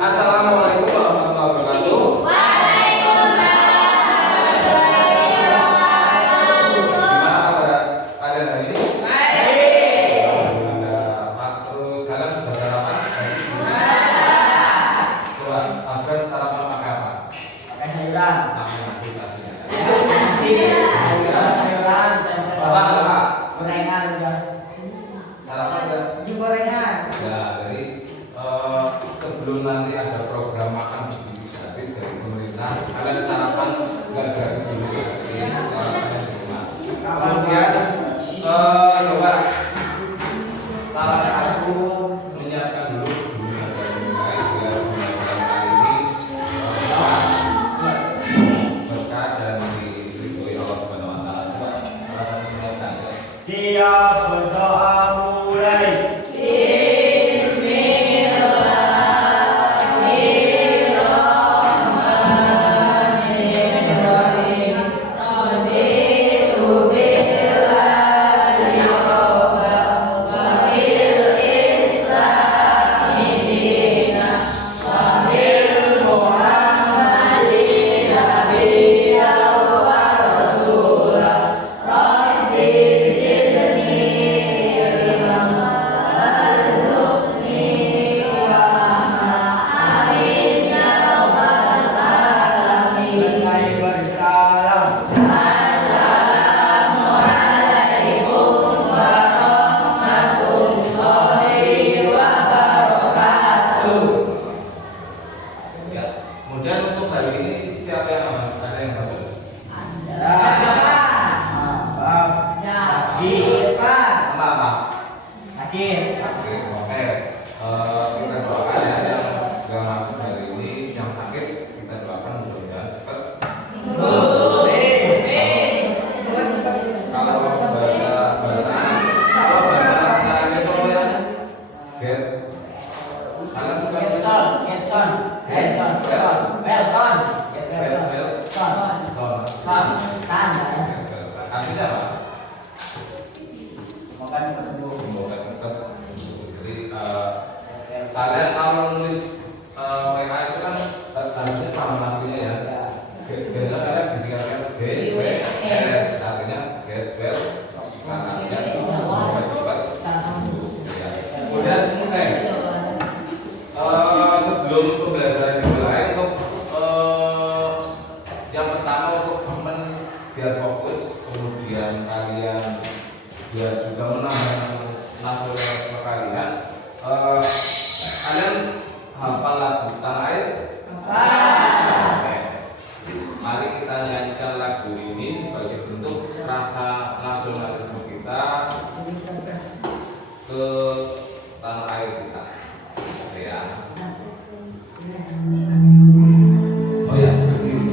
Assalamualaikum warahmatullahi wabarakatuh. Gimana kabar kalian hari ini? Baik. Alhamdulillah. Terus kalian sudah sarapan? Coba, Aspen sarapan pakai apa? Pakai sayuran. Pakai nasi pastinya. Sayuran. Apa? Gorengan juga. Sarapan enggak? Gorengan. Ya, jadi sebelum nanti ada program makan gizi gratis dari pemerintah, kalian sarapan nggak gratis dulu, jadi sarapannya di rumah. Kemudian coba salah satu menyiapkan dulu sebelum ada mulai biar pembelajaran kali ini berkah dan diridhoi Allah Subhanahu Wa Taala. Coba salah satu menyiapkan. Siap berdoa mulai. Ya. Kemudian untuk hari ini siapa yang ada yang masuk? Nama apa? Oke, oke. Kita doakan ya yang sudah masuk hari ini, yang sakit kita doakan mudah-mudahan cepat. Kalau bahasa sekarang itu ya, get. Kalian suka artinya apa? Semoga cepat sembuh. Jadi saya kalau nulis WA itu kan harusnya sama artinya ya. Biasanya kalian disingkatkan GWS, artinya get well. Artinya semoga cepat sembuh. Ya. Kemudian sebelum pembelajaran dimulai, untuk yang pertama untuk teman biar fokus, kemudian kalian biar juga menambah nasionalisme kalian, kalian hafal lagu Tanah Air? Oke. Mari kita nyanyikan lagu ini sebagai bentuk rasa nasionalisme kita ke tanah air kita. Oke ya. Oh ya, berdiri.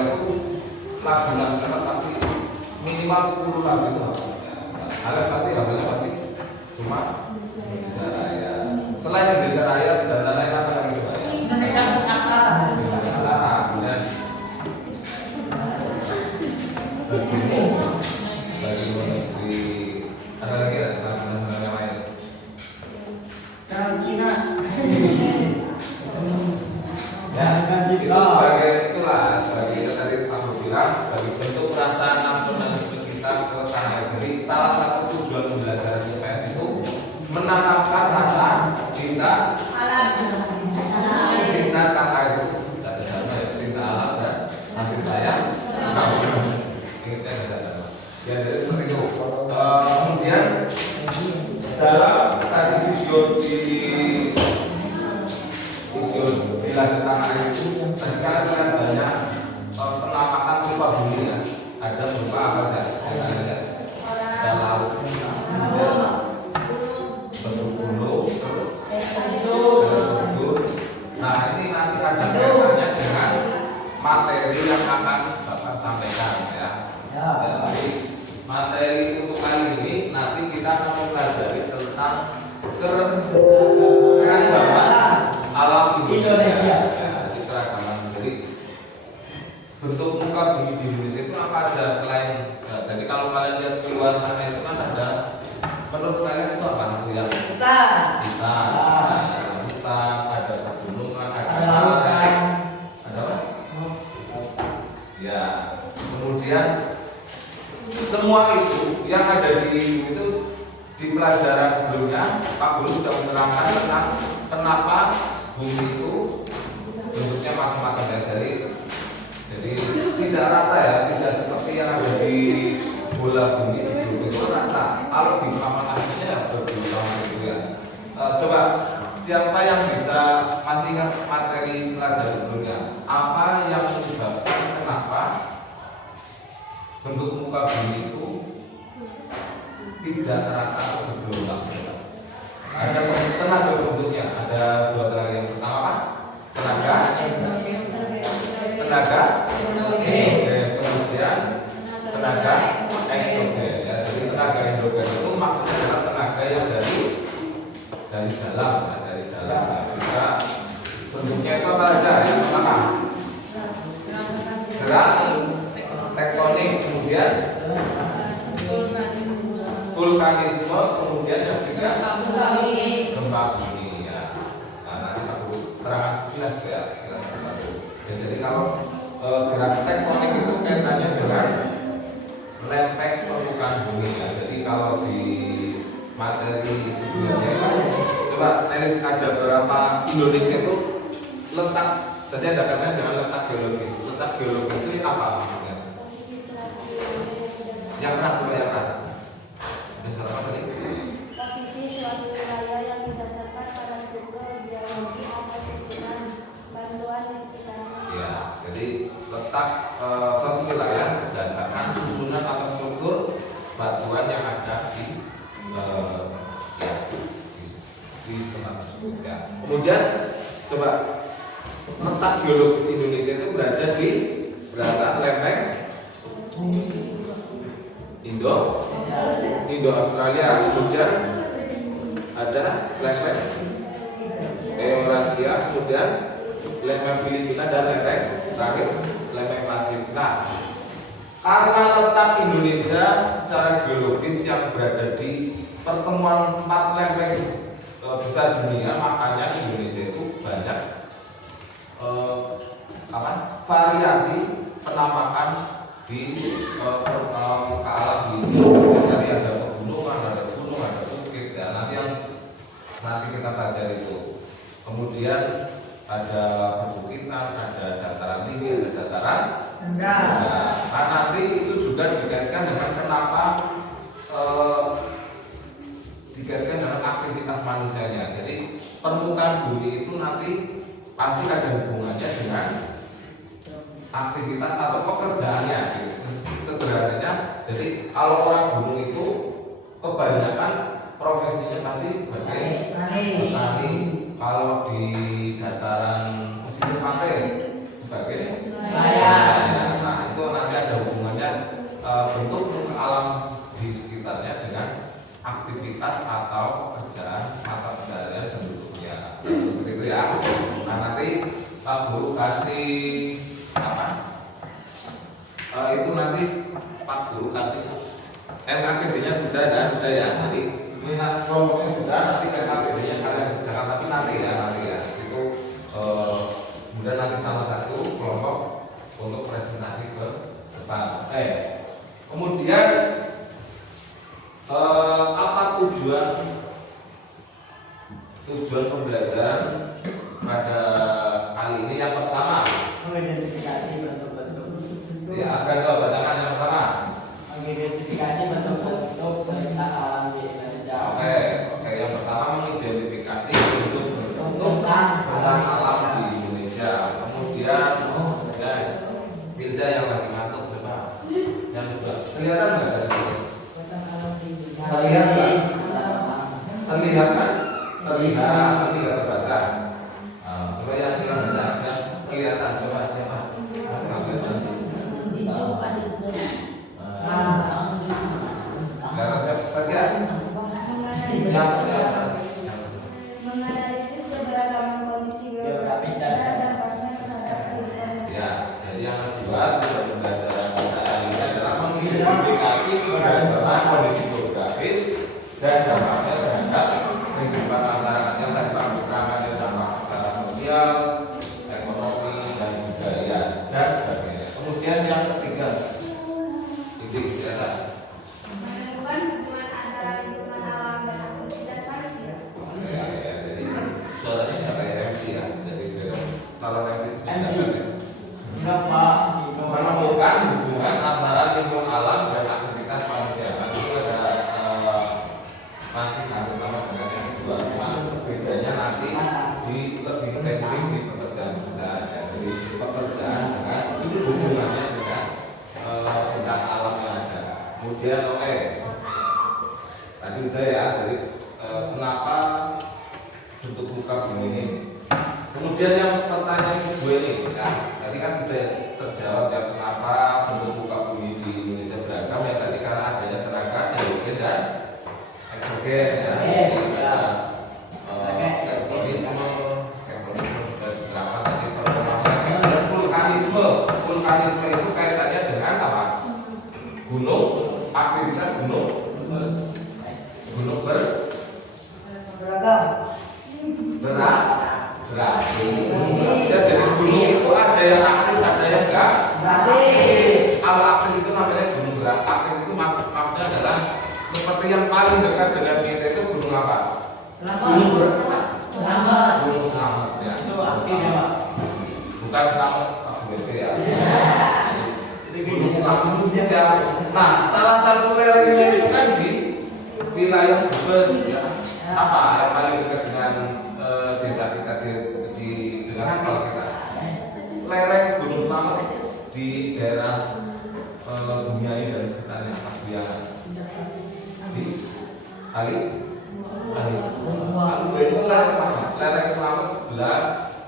nasional itu lagu nasional pasti minimal 10 lagu itu ada pasti hafalnya pasti cuma Indonesia Raya. Selain Indonesia Raya dan lain apa lagi itu Pak? Indonesia Pusaka. Kemudian bagi negeri ada lagi ya lagu nasional yang lain. Dalam Cina. Ya, itu sebagai itu tadi Pak Bos bilang sebagai bentuk rasa nasionalisme kita ke tanah air. Jadi salah satu tujuan pembelajaran IPS itu menanamkan rasa cinta tanah air itu tidak sederhana ya, cinta alam dan kasih sayang sama ingatnya sederhana. Ya jadi seperti itu. Kemudian dalam tadi video di langit tanah air itu tadi kan banyak penampakan berupa bumi ya. Ada berupa apa saja? Ada laut, bentuk gunung, terus bentuk. Nah ini nanti ada kaitannya dengan materi yang akan Bapak sampaikan ya. Jadi materi untuk kali ini nanti kita akan mempelajari tentang keragaman alam Indonesia. Ya, jadi keragaman sendiri. Bentuk muka bumi di Indonesia itu apa aja selain jadi kalau kalian lihat keluar sana itu kan ada menurut kalian itu apa yang hutan, ada pegunungan, ada lautan, ada apa? Ya, kemudian semua itu yang ada di itu di pelajaran sebelumnya Pak Guru sudah menerangkan tentang kenapa bumi itu bentuknya macam-macam ya. Jadi tidak rata ya, tidak seperti yang ada di bola bumi itu rata. Kalau di papan aslinya ya berbeda gitu ya. Coba siapa yang bisa masih ingat materi pelajaran sebelumnya? Apa yang menyebabkan kenapa bentuk muka bumi itu tidak rata atau bergelombang? Ada tenaga bentuknya, ada dua tenaga. Yang pertama apa? Tenaga kemudian tenaga eksogen ya. Jadi tenaga endogen itu maksudnya adalah tenaga yang dari dalam ya, bisa bentuknya itu apa aja? Yang pertama gerak tektonik, kemudian vulkanisme, kemudian yang ketiga gempa bumi ya. Nah, nanti Pak Guru terangkan sekilas ya, ya, jadi kalau gerak tektonik itu kaitannya dengan lempeng permukaan bumi ya. Jadi kalau di materi sebelumnya coba Nelis ada berapa Indonesia itu letak, jadi ada kaitannya dengan letak geologis. Letak geologis itu apa maksudnya? Yang keras, coba yang keras. Dasar apa tadi? Posisi suatu wilayah yang didasarkan pada struktur geologi atau susunan bantuan di sekitarnya. Ya, jadi letak suatu wilayah berdasarkan susunan atau struktur batuan yang ada di tempat tersebut. Ya. Kemudian coba letak geologis Indonesia itu berada di lempeng Indo Australia, kemudian ada lempeng Eurasia, kemudian lempeng Filipina dan lempeng terakhir lempeng Pasifik. Nah, karena letak Indonesia secara geologis yang berada di pertemuan 4 lempeng besar dunia, makanya Indonesia itu banyak variasi penampakan di muka alam di dari ada pegunungan, ada gunung, ada bukit ya. Nanti kita pelajari itu. Kemudian ada perbukitan, ada dataran tinggi, ada dataran rendah. Nah, nanti itu juga dikaitkan dengan kenapa dikaitkan dengan aktivitas manusianya. Jadi permukaan bumi itu nanti pasti ada hubungannya dengan aktivitas atau pekerjaannya gitu. Sederhananya, jadi kalau orang gunung itu kebanyakan profesinya pasti sebagai petani. Kalau di dataran pesisir pantai sebagai nelayan. itu nanti Pak Guru kasih NKPD-nya sudah dan sudah ya. Jadi minat kelompoknya sudah, nanti NKPD-nya kalian kerjakan, tapi nanti ya itu kemudian nanti salah satu kelompok untuk presentasi ke depan. Kemudian apa tujuan pembelajaran pada kali ini? Yang pertama, Mengidentifikasi bentuk-bentuk. ya apa itu bacakan yang pertama? Mengidentifikasi bentuk-bentuk bentang alam di Indonesia. Oke, yang pertama mengidentifikasi bentuk Bentang alam di Indonesia. Kemudian Tilda yang lagi ngantuk coba. Yang kedua, kelihatan nggak dari sini? Terlihat nggak? Terlihat kan? Terlihat, tapi nggak terbaca. Coba yang bisa, yang kelihatan coba siapa? Saskia? Menganalisis keberagaman kondisi geografis dan dampaknya terhadap kehidupan masyarakat. Ya, jadi yang kedua pembelajaran kita kali ini adalah mengidentifikasi keberagaman kondisi geografis dan dampaknya terhadap kehidupan masyarakat. Yang tadi Pak Bukraman ada dampak secara sosial, ekonomi, dan budaya dan sebagainya. Kemudian yang ketiga, ini kelihatan. Menentukan hubungan antara lingkungan alam dan aktivitas manusia. Ya, jadi suaranya sudah kayak MC ya. Jadi calon MC itu MC. juga kan, ya. Enggak Pak, Menemukan hubungan antara lingkungan alam dan aktivitas manusia. Nanti itu ada masih hampir sama dengan yang kedua, cuma bedanya nanti di lebih spesifik di pekerjaan perusahaan. Ya. Jadi pekerjaan dengan hubungannya dengan tentang alam yang ada. Kemudian tadi udah ya. Jadi kenapa bentuk muka bumi ini? Kemudian yang pertanyaan kedua ini, tadi kan sudah terjawab ya, kenapa bentuk muka bumi di Indonesia beragam ya. Tadi karena adanya tenaga endogen dan eksogen ya. Tektonisme sudah diterapkan tadi, dan vulkanisme itu kaitannya dengan apa? Gunung, aktivitas gunung berarti ya, jadi gunung itu ada yang aktif, ada yang enggak. Kalau aktif itu namanya gunung berapi. Aktif itu maksudnya adalah seperti yang paling dekat dengan kita itu gunung apa? Gunung Selamat ya. Itu artinya Pak. Bukan Selamat Pak BT ya. Gunung Selamat itu siapa? Nah, salah satu lerengnya itu kan di wilayah Brebes ya. Apa yang paling dekat dengan desa kita dengan sekolah kita? Lereng Gunung Selamat di daerah Bumiayu dan sekitarnya, Pakuyangan. Di Kali itu lereng Selamat. Lereng Selamat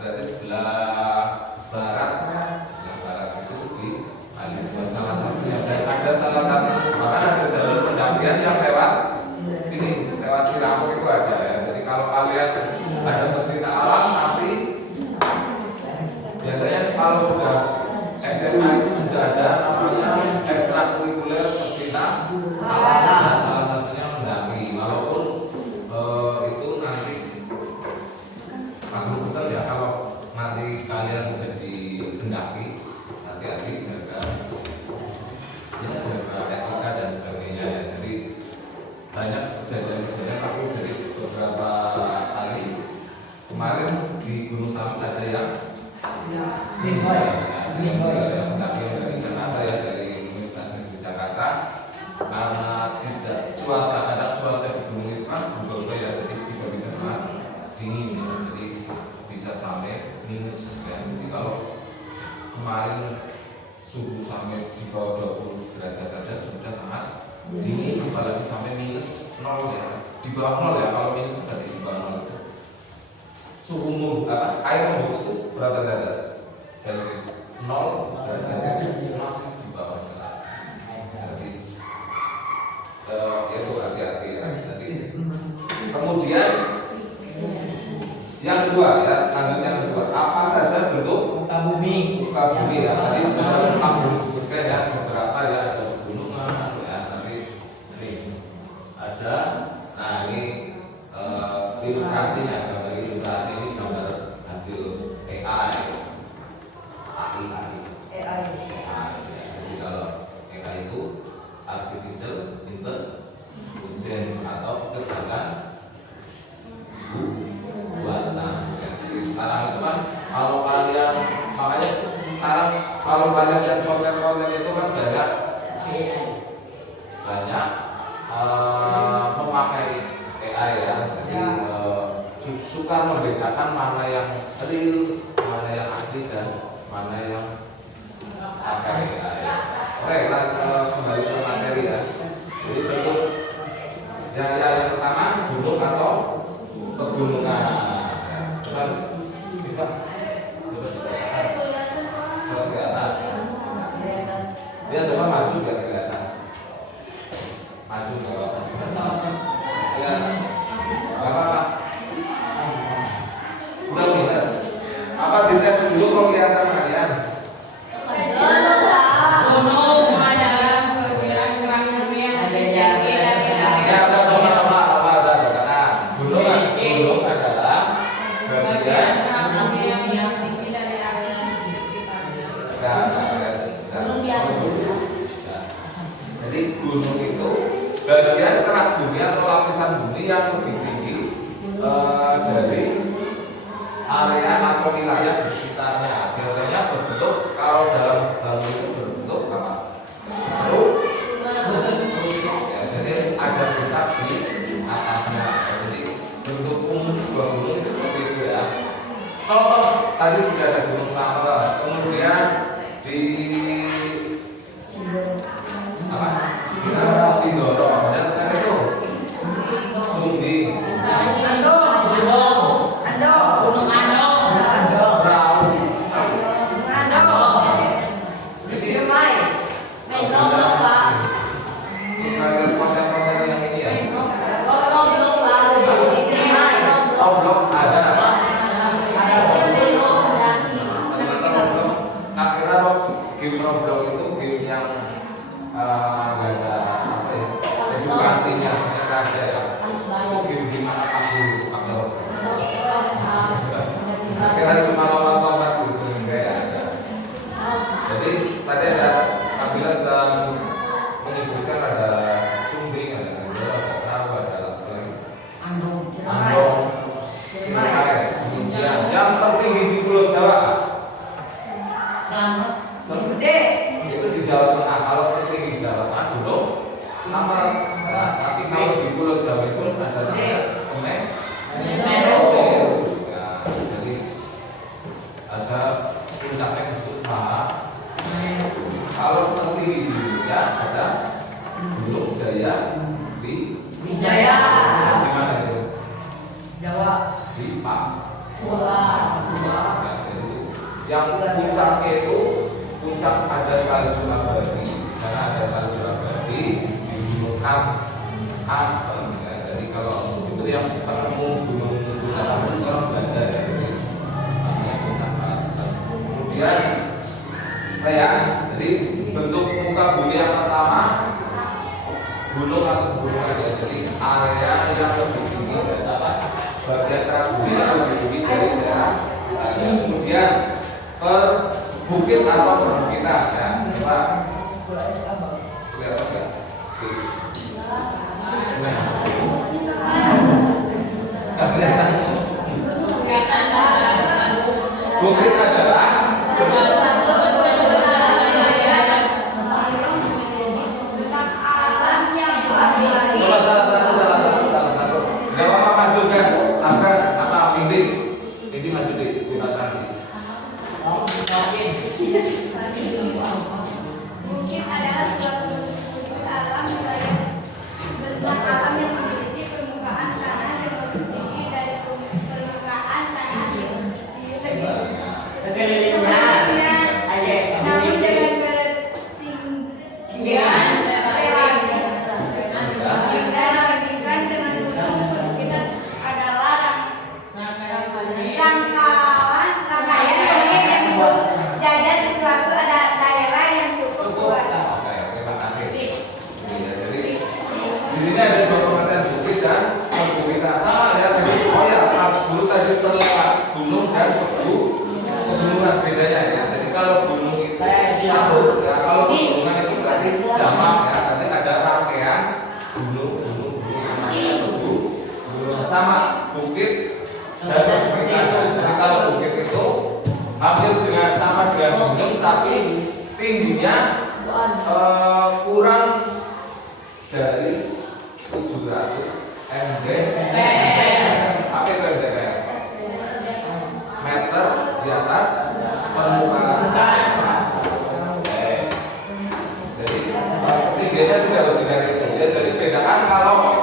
berarti sebelah barat itu di Kali. Salah satunya. Dan ada salah satu, bahkan ada jalur pendakian yang lewat sini, lewat Ciracas itu ada ya. Jadi kalau kalian ada pecinta alam, nanti biasanya kalau sudah SMA itu sudah ada namanya ekstrakurikuler pecinta alam. Nah, salah satunya mendaki. Walaupun itu nanti aku pesan ya, kalau nanti kalian jadi pendaki, hati-hati jaga etika dan sebagainya ya. Jadi banyak kejadian-kejadian. Aku jadi beberapa kali kemarin di Gunung Selamat ada yang pendaki dari Jakarta ya, dari Universitas Negeri Jakarta, karena tidak kadang cuaca di gunung itu kan berubah ya, jadi tiba-tiba sangat dingin ya, jadi bisa sampai minus ya. Jadi kalau kemarin suhu sampai di bawah 20 derajat saja sudah sangat dingin, apalagi sampai minus 0 ya, di bawah 0 ya. Kalau minus berarti di bawah 0 itu suhu air membeku itu berapa derajat Celcius? 0 derajat Celcius, masih di bawah 0. Jadi itu hati-hati ya. Jadi kemudian yang kedua ya, lanjut yang kedua, apa saja bentuk Muka bumi muka bumi ya. Tadi sudah disebutkan ya. konten-konten itu kan banyak memakai AI ya. Jadi suka membedakan mana yang real, mana yang asli dan mana yang pakai AI. Oke, kembali ke materi ya. Jadi bentuk yang pertama gunung atau pegunungan. Coba ke atas. Dia coba maju biar kelihatan. Maju ke kelihatan. Apa? Udah minus. Apa dites dulu kalau kelihatan kalian? Jadi gunung itu bagian kerak bumi atau lapisan bumi yang lebih tinggi dari area atau wilayah di sekitarnya. Biasanya berbentuk, kalau dalam bangun itu berbentuk apa? Ya, jadi ada puncak di atasnya. Jadi bentuk umum sebuah gunung itu seperti itu ya. Contoh tadi sudah ada Gunung Slamet, kemudian di Sindoro, dan itu Sumbing, game Roblox itu game yang nggak ada apa ya, edukasinya yang ada ya. Itu game anak aku itu pakai Roblox. Akhirnya cuma lompat-lompat gitu enggak ya ada. Jadi tadi ada Kabila sudah menyebutkan ada Sumbing, ada Sindoro, ada Tahu, ada Andong, Ciremai, kemudian yang tertinggi di Pulau Jawa. Itu di Jawa Tengah. Kalau tertinggi di Jawa Tengah Gunung Slamet. Nah, tapi kalau di Pulau Jawa itu ada namanya Semeru. Ya, jadi ada puncaknya disebut Maha. Kalau tertinggi di Indonesia ada Gunung Jaya di Wijaya. Di mana itu? Jawa. Di Papua. Papua. Ya, jadi yang puncaknya itu puncak ada salju abadi, karena ada salju abadi di Gunung Aspen ya. Jadi kalau itu yang sangat umum gunung api kalau Belanda ya, jadi namanya puncak Aspen. Kemudian ya, jadi bentuk muka bumi yang pertama gunung atau gunungan ya. Jadi area yang lebih tinggi dari apa? Bagian kerak bumi yang lebih tinggi dari daerah. Kemudian bukit atau perbukitan ya. Pak, kelihatan nggak? Nggak kelihatan. Bukit adalah salah satu. Nggak apa-apa maju kan? Apa ini maju digunakan nih. Bukit adalah suatu wujud alam wilayah bentuk alam yang memiliki permukaan tanah yang lebih tinggi dari permukaan tanah di sekelilingnya, namun dengan ketinggian relatif. Dibandingkan dengan gunung, perbukitan adalah rangkaian bukit yang berjajar di suatu daerah yang cukup luas. Oke, terima kasih. Jadi di sini ada dua pengertian bukit dan perbukitan. Sama ya tadi. Oh ya, dulu tadi terletak gunung dan pegunungan bedanya ya. Jadi kalau gunung itu satu, ya kalau pegunungan itu berarti jamak ya. Berarti ada rangkaian gunung sama bukit dan perbukitan. Jadi kalau bukit itu hampir dengan sama dengan gunung tapi tingginya penduduknya kurang dari 700 mdpl. Apa itu mdpl? Meter di atas permukaan. Oke. Jadi ketinggiannya tidak lebih dari itu. Ya, jadi bedakan kalau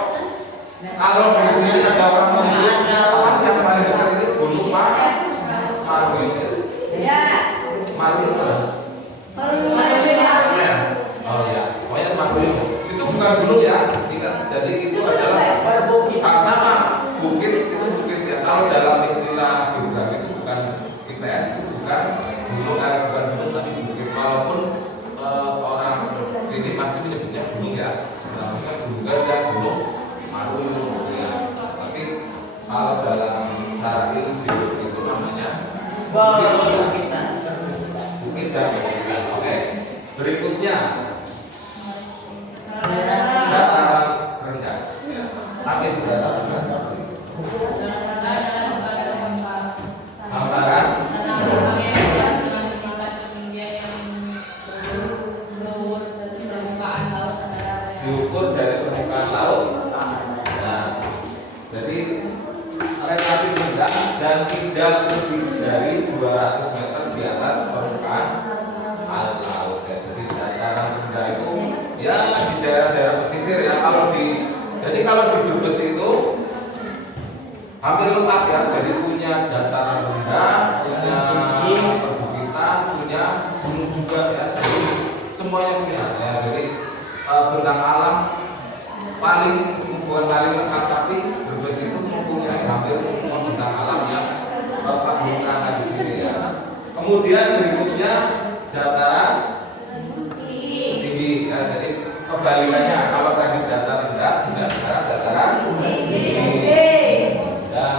di sini ada orang apa yang paling dekat itu Gunung Maru. Ya. Maru itu. Ya. Oh ya, pokoknya Maru itu bukan gunung ya. Jadi itu adalah sama bukit, itu bukit ya. Kalau dalam istilah geografi itu bukan IPS, itu bukan gunung, bukan gunung tapi bukit. Walaupun orang sini pasti menyebutnya gunung ya. Namanya Gunung Gajah, Gunung Maru ya. Tapi kalau dalam syar'i itu namanya bukit dan bukit. Oke. Berikutnya dataran rendah. Apa itu dataran rendah? Hamparan diukur dari permukaan laut. Nah, jadi relatif rendah dan tidak lebih dari 200 meter di atas permukaan air laut. Ya, jadi dataran rendah itu ya di daerah-daerah pesisir ya. Jadi kalau di Brebes itu hampir lengkap ya. Jadi punya dataran rendah, punya perbukitan, punya gunung juga ya. Jadi semuanya punya ya. Jadi bentang alam bukan paling lengkap, tapi Brebes itu mempunyai hampir semua bentang alam yang perbukitan di sini ya. Kemudian berikutnya dataran tinggi ya. Jadi kebalikannya, kalau tadi dataran rendah, tidak sekarang dataran tinggi. Ya,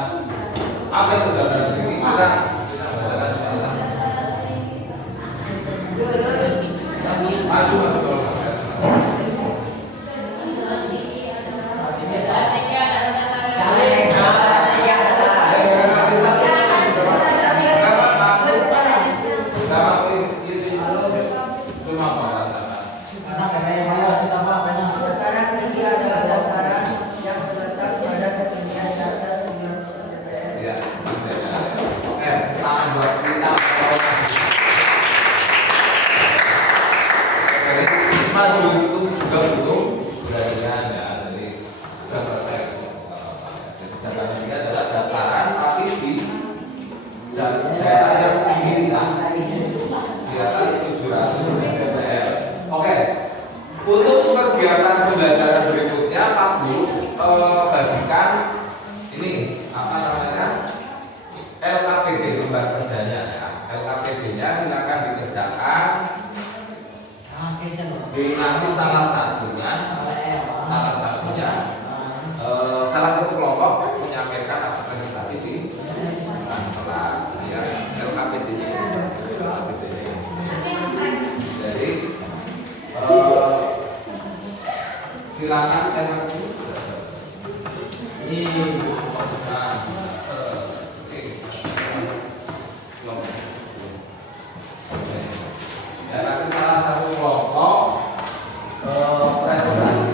apa itu dataran tinggi? Dataran maju kalau maju itu juga butuh beranian ya. Jadi sudah selesai. Jadi dataran tinggi adalah dataran tapi di daerah yang tinggi ya, di atas 700 mdpl. Oke. Untuk kegiatan pembelajaran berikutnya Pak Guru bagikan ini apa namanya LKPD, lembar kerjanya ya. LKPD-nya silakan dikerjakan. Nanti salah satu kelompok menyampaikan atau presentasi di kelas ya. LKPD-nya. Jadi silakan ya, nanti salah satu kelompok presentasi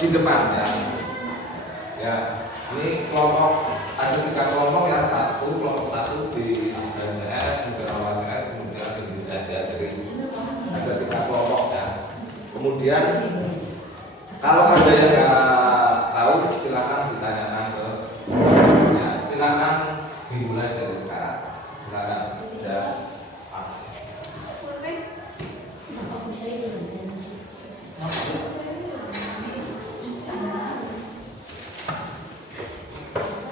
di depan ya. Ya, ini kelompok ada 3 kelompok ya. Kelompok satu di BNCS, kemudian AWS, kemudian di BNCS ya. Jadi ada 3 kelompok ya. Kemudian kalau ada yang nggak tahu silakan ditanyakan ke ya, silakan dimulai dari sekarang. Silakan ya.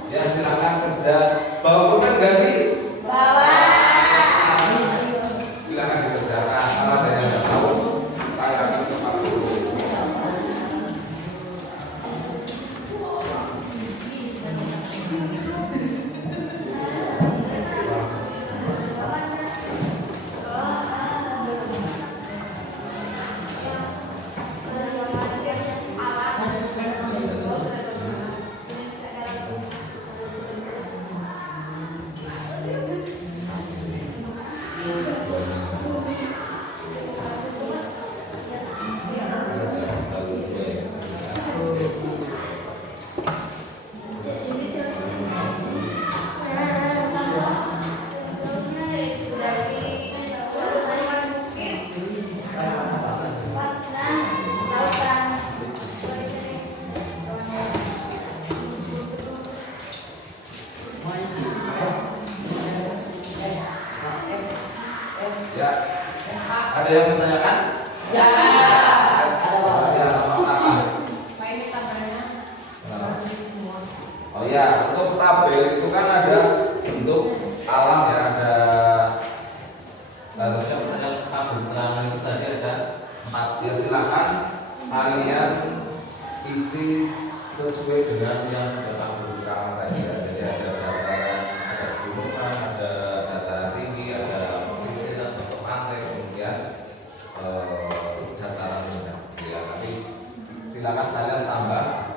Ya silakan kerja. Bawa pulpen nggak sih? Bawa. Silakan dikerjakan. Kalau ada yang nggak tahu, saya akan ke Pak Guru. Ada yang menanyakan? Ya. Ya, apa? Pak ini tabelnya. Oh ya, untuk tabel itu kan ada bentuk alam ya, ada tentunya pertanyaan tabel bilangan itu tadi ada 4 ya, silakan kalian isi sesuai dengan yang sudah kamu berikan tadi ya. Jadi ada dataran, ada gunungan, ada dataran tinggi, ada pesisir, dan bentuk pantai, kemudian dataran rendah. Ya, tapi silakan kalian tambah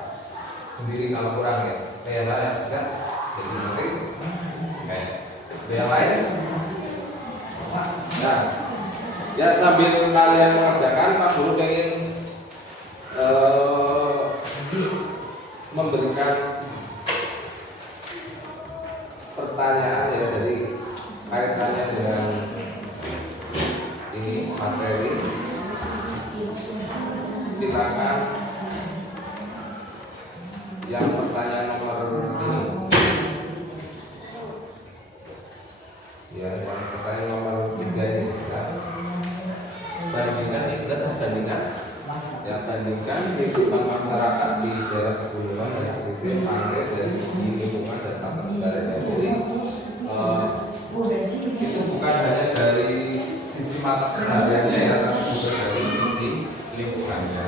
sendiri kalau kurang ya. Yang lain bisa jadi nanti. Yang lain? Nah, ya sambil kalian mengerjakan, Pak Guru pengen memberikan pertanyaan ya, jadi kaitannya dengan ini materi. Silakan yang pertanyaan nomor ini ya, yang pertanyaan nomor 3 ini ya. Bandingkan yang bandingkan kehidupan masyarakat di daerah pegunungan dan pesisir pantai dari segi lingkungan dan tata negara. Jadi itu bukan hanya dari sisi mata kesehariannya ya, tapi juga dari segi lingkungannya.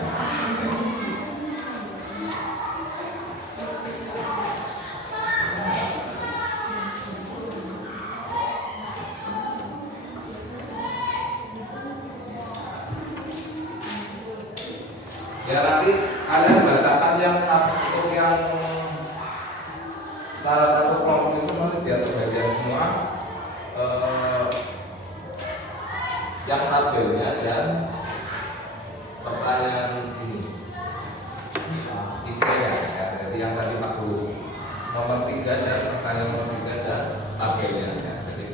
Ya, nanti kalian bacakan yang untuk yang salah satu kelompok itu masih diatur bagian semua yang tabelnya dan pertanyaan ini isinya ya. Jadi yang tadi Pak Guru nomor 3 dan pertanyaan nomor 3 dan tabelnya ya. Jadi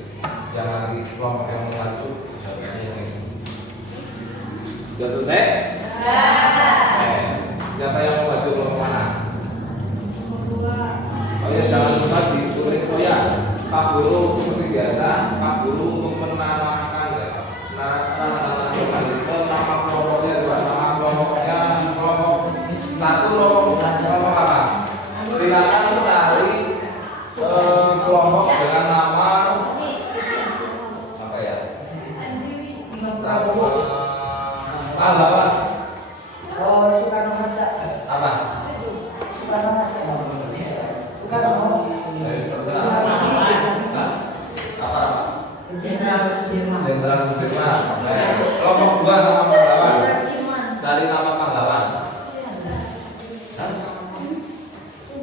yang nanti kelompok yang maju jawabannya yang ini. Sudah selesai? Siapa yang mau maju ke mana? Oh ya, jangan lupa ditulis. Oh ya, Pak Guru seperti biasa, Pak Guru untuk menamakan ya, nama kelompoknya juga, nama kelompoknya kelompok 1, kelompok apa? Silakan cari kelompok dengan nama apa ya? Nama pahlawan. Oh, Soekarno-Hatta. Apa? Soekarno-Hatta. Soekarno. Apa? Jenderal Sudirman. Jenderal Sudirman. Kelompok 2 nama pahlawan. Cari nama pahlawan.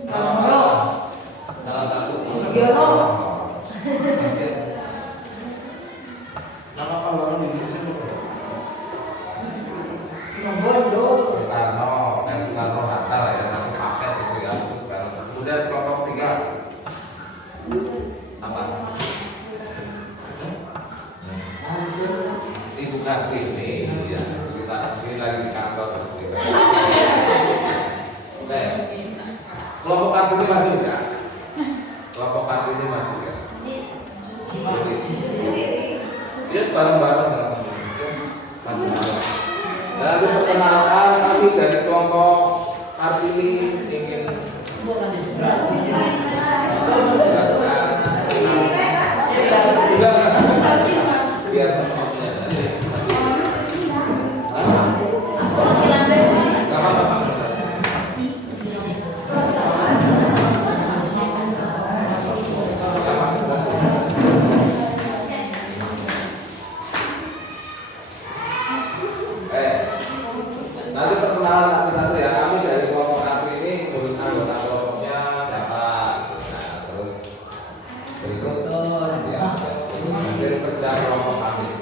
Nama pahlawan. Salah satu. Sugiono. Nama pahlawan di Indonesia berapa? Bondo. Soekarno, Soekarno Hatta lah ya, satu paket itu ya. Kemudian kelompok 3 apa? Ibu Kartini ya, kita ini lagi di kantor. Oke. Kelompok Kartini maju ya? Kelompok Kartini maju ya? Dia bareng-bareng maju. Lalu perkenalkan kami dari kelompok Kartini ingin biar teman-temannya nanti perkenalan satu-satu ya. Kami dari kelompok Kartini menurut anggota kelompoknya siapa, nah terus berikut ya, terus hasil kerja kelompok kami ya.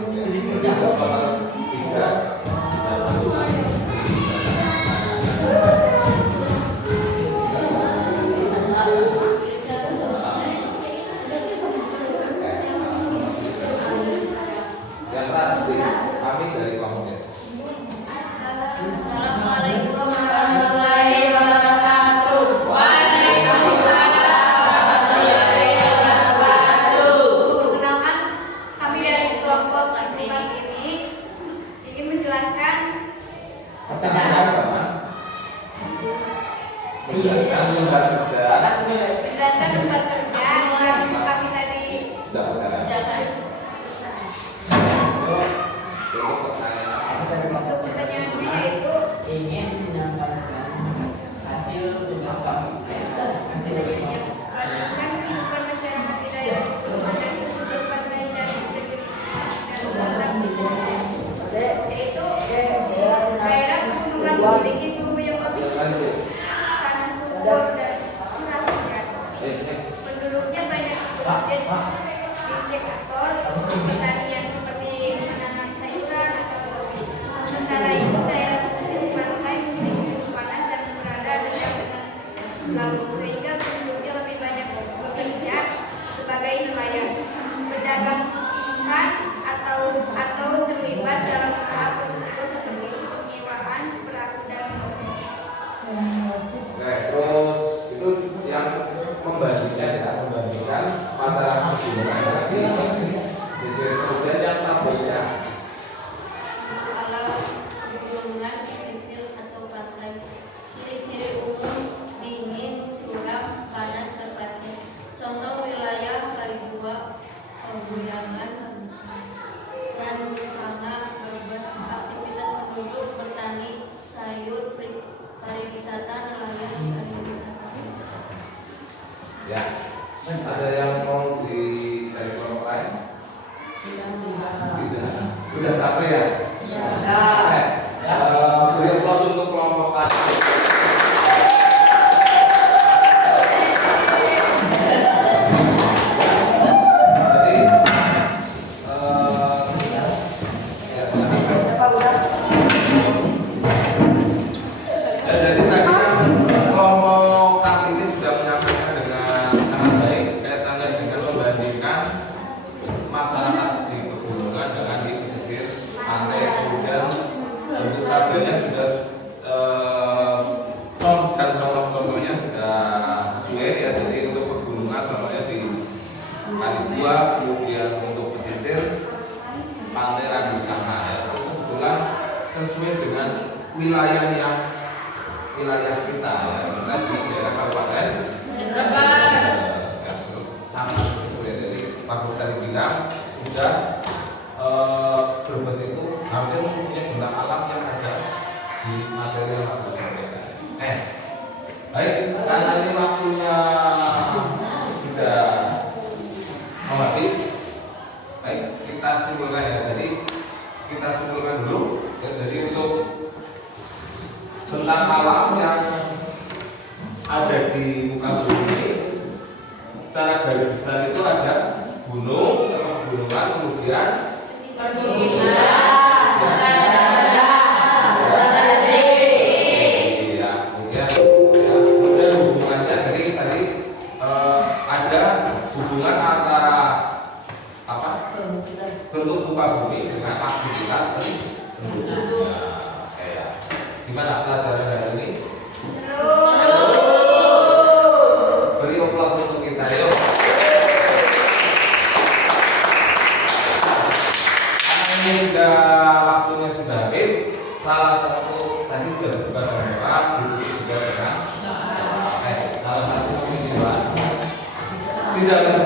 Kelompok 3 yang pasti kami dari kelompoknya. Assalamualaikum warahmatullahi wabarakatuh. Waalaikumsalam warahmatullahi wabarakatuh. Perkenalkan, kami dari kelompok Kartini Menjelaskan tempat kerja. Menjelaskan tempat kerja yang kami tadi Tidak usah. jangan. Itu pertanyaan. Untuk pertanyaannya yaitu ingin menyampaikan hasil tugas kami. Hasil bandingkan kehidupan masyarakat di daerah pegunungan dan pesisir pantai dari segi dan tentang yaitu daerah pegunungan memiliki suhu yang lebih tinggi, panas subur dan curah hujan. Penduduknya banyak bekerja di sektor pertanian seperti menanam sayuran atau kopi. Sementara itu daerah pesisir pantai memiliki suhu panas dan berada dekat dengan laut sehingga penduduknya lebih banyak bekerja sebagai nelayan, berdagang ikan atau terlibat dalam usaha peristiwa seperti penyewaan perahu dan hotel. Oke, terus itu yang membandingkan masalah pegunungan di pesisir. Kemudian yang tabelnya Alam pegunungan, pesisir atau pantai. Ciri-ciri umum: dingin, curam, panas, berpasir. Contoh wilayah Karibuak, Pabuyangan, Ranusana, Brebes. Aktivitas penduduk bertani, sayur, pariwisata, nelayan, pariwisata. ya. Ada yang mau dari kelompok lain? Tidak. Sudah sampai ya? Oke. Beri aplaus untuk kelompok lain. Jadi, jadi tadi kan kelompok kali ini sudah menyampaikan dengan sangat baik kaitannya dengan membandingkan masyarakat di pegunungan dengan di pesisir pantai. Kemudian bentuk tabelnya sudah dan contoh-contohnya sudah sesuai ya. Jadi untuk pegunungan contohnya di Kalibuak, kemudian untuk pesisir pantai Ranusana ya. Itu kebetulan sesuai dengan wilayah kita ya. Kita di daerah kabupaten ya, sangat sesuai. Jadi Pak Guru tadi bilang sudah Brebes itu hampir mempunyai benda alam yang ada di materi yang Pak Guru sampaikan. Baik, karena ini waktunya sudah mau habis. Baik, kita simpulkan ya. Jadi kita simpulkan dulu. Ya, jadi untuk tentang alam yang ada di muka bumi ini, secara garis besar itu ada gunung, pegunungan, kemudian kemudian hubungannya dari tadi ada hubungan antara apa bentuk muka bumi dengan aktivitas penduduk. Gimana pelajaran hari ini? Beri aplaus untuk kita yuk. Karena ini waktunya sudah habis. Salah satu tadi sudah dibuka dengan orang, ditutup juga dengan salah satu pemilihan. Tidak bisa